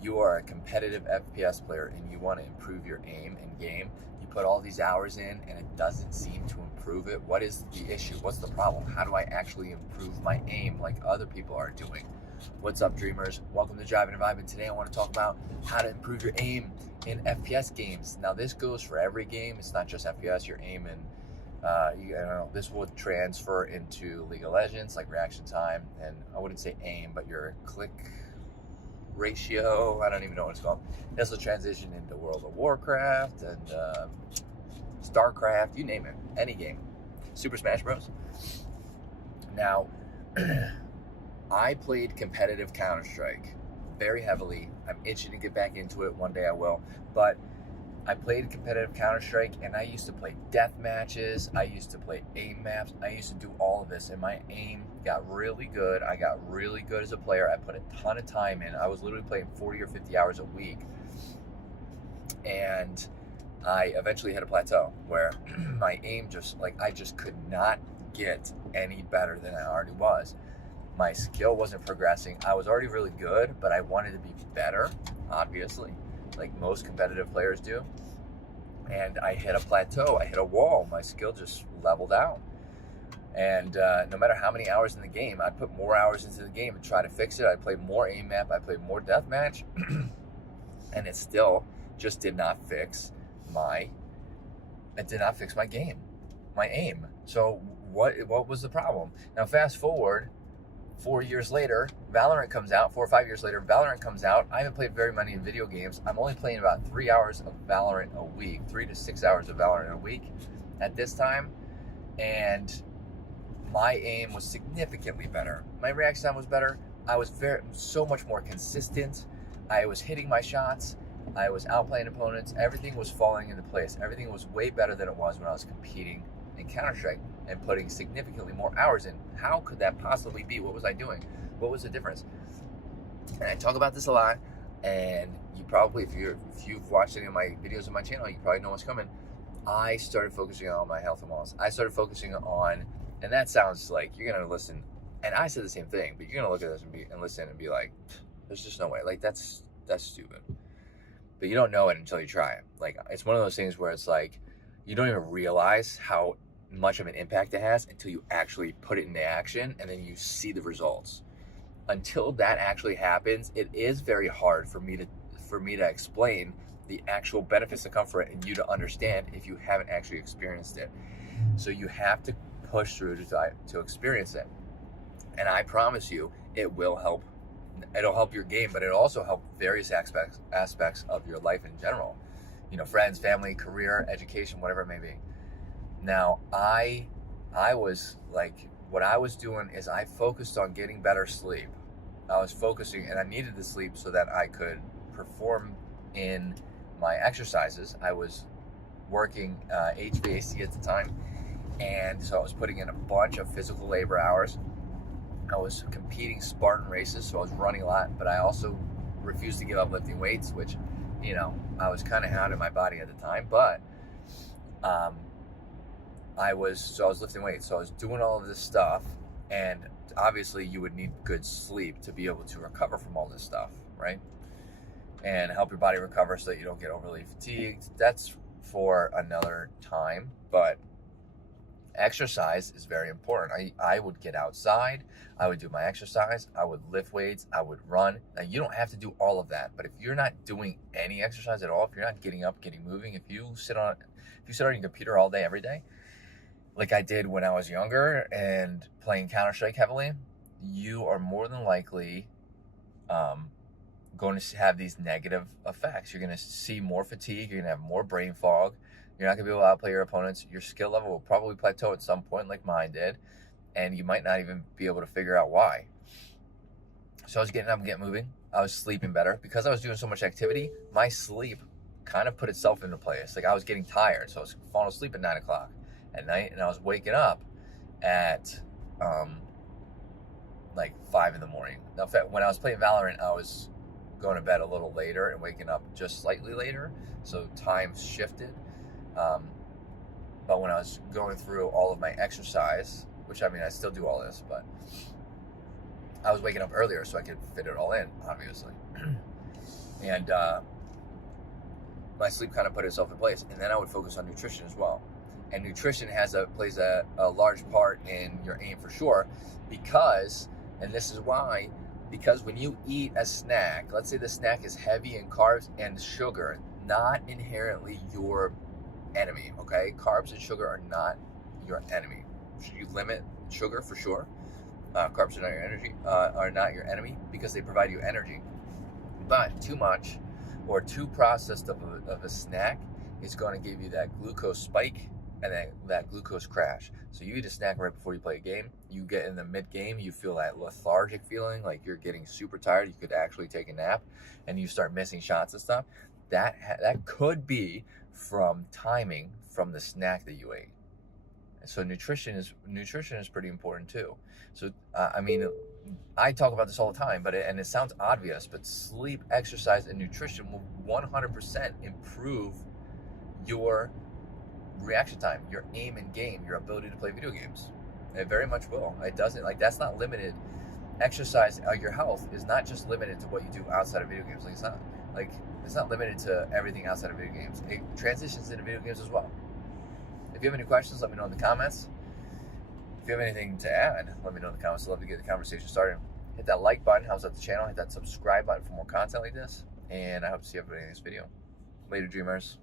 you are a competitive FPS player and you want to improve your aim in game, you put all these hours in and it doesn't seem to improve it. What is the issue? What's the problem? How do I actually improve my aim like other people are doing? What's up, dreamers? Welcome to Driving and Vibing. Today I want to talk about how to improve your aim in FPS games. Now this goes for every game. It's not just FPS. Your aim in this will transfer into League of Legends, like reaction time, and I wouldn't say aim, but your click ratio, I don't even know what it's called. This will transition into World of Warcraft and StarCraft, you name it, any game. Super Smash Bros. Now, I played competitive Counter-Strike very heavily. I'm itching to get back into it. One day I will. But I played competitive Counter-Strike, and I used to play death matches. I used to play aim maps. I used to do all of this, and my aim got really good. I got really good as a player. I put a ton of time in. I was literally playing 40 or 50 hours a week. And I eventually hit a plateau where my aim I just could not get any better than I already was. My skill wasn't progressing. I was already really good, but I wanted to be better, obviously, like most competitive players do. And I hit a plateau. I hit a wall. My skill just leveled out. And no matter how many hours in the game, I'd put more hours into the game and try to fix it. I'd play more aim map. I played more deathmatch. And it still just did not fix my game, my aim. So what was the problem? Now fast forward 4 years later, Valorant comes out. 4 or 5 years later, Valorant comes out. I haven't played very many video games. I'm only playing about 3 hours of Valorant a week, 3 to 6 hours of Valorant a week at this time. And my aim was significantly better. My reaction time was better. I was so much more consistent. I was hitting my shots. I was outplaying opponents. Everything was falling into place. Everything was way better than it was when I was competing in Counter-Strike and putting significantly more hours in. How could that possibly be? What was I doing? What was the difference? And I talk about this a lot, and you probably, if you've watched any of my videos on my channel, you probably know what's coming. I started focusing on my health and wellness. I started focusing on, and that sounds like you're gonna listen, and I said the same thing, but you're gonna look at this and listen and be like, there's just no way. Like that's stupid. But you don't know it until you try it. Like, it's one of those things where it's like, you don't even realize how much of an impact it has until you actually put it into action, and then you see the results. Until that actually happens, it is very hard for me to explain the actual benefits that come from it and you to understand if you haven't actually experienced it. So you have to push through to experience it. And I promise you, it will help. It'll help your game, but it'll also help various aspects of your life in general. You know, friends, family, career, education, whatever it may be. Now, I was like, what I was doing is I focused on getting better sleep. I was focusing, and I needed the sleep so that I could perform in my exercises. I was working HVAC at the time, and so I was putting in a bunch of physical labor hours. I was competing Spartan races, so I was running a lot, but I also refused to give up lifting weights, which, you know, I was kind of out of my body at the time, but I was lifting weights, so I was doing all of this stuff, and obviously you would need good sleep to be able to recover from all this stuff, right? And help your body recover so that you don't get overly fatigued. That's for another time, but exercise is very important. I would get outside, I would do my exercise, I would lift weights, I would run. Now, you don't have to do all of that, but if you're not doing any exercise at all, if you're not getting up, getting moving, if you sit on your computer all day, every day, like I did when I was younger and playing Counter-Strike heavily, you are more than likely going to have these negative effects. You're going to see more fatigue, you're going to have more brain fog, you're not going to be able to outplay your opponents, your skill level will probably plateau at some point like mine did, and you might not even be able to figure out why. So I was getting up and getting moving, I was sleeping better. Because I was doing so much activity, my sleep kind of put itself into place. Like, I was getting tired, so I was falling asleep at 9 o'clock at night, and I was waking up at like 5 in the morning. Now, when I was playing Valorant, I was going to bed a little later and waking up just slightly later, so time shifted. But when I was going through all of my exercise, which, I mean, I still do all this, but I was waking up earlier so I could fit it all in, obviously. And my sleep kind of put itself in place. And then I would focus on nutrition as well. And nutrition plays a large part in your aim for sure, because, and this is why, because when you eat a snack, let's say the snack is heavy in carbs and sugar, not inherently your enemy, okay? Carbs and sugar are not your enemy. Should you limit sugar for sure? Carbs are not your energy, are not your enemy, because they provide you energy. But too much or too processed of a snack is going to give you that glucose spike and then that glucose crash. So you eat a snack right before you play a game, you get in the mid-game, you feel that lethargic feeling, like you're getting super tired, you could actually take a nap, and you start missing shots and stuff. That could be from timing from the snack that you ate. So nutrition is pretty important too. So I mean, I talk about this all the time, but it sounds obvious, but sleep, exercise, and nutrition will 100% improve your reaction time, your aim in game, your ability to play video games. It very much will. It doesn't, like, that's not limited. Exercise, your health is not just limited to what you do outside of video games. Like it's not limited to everything outside of video games. It transitions into video games as well. If you have any questions, let me know in the comments. If you have anything to add, let me know in the comments. I'd love to get the conversation started. Hit that like button, helps out the channel. Hit that subscribe button for more content like this. And I hope to see everybody in this video. Later, dreamers.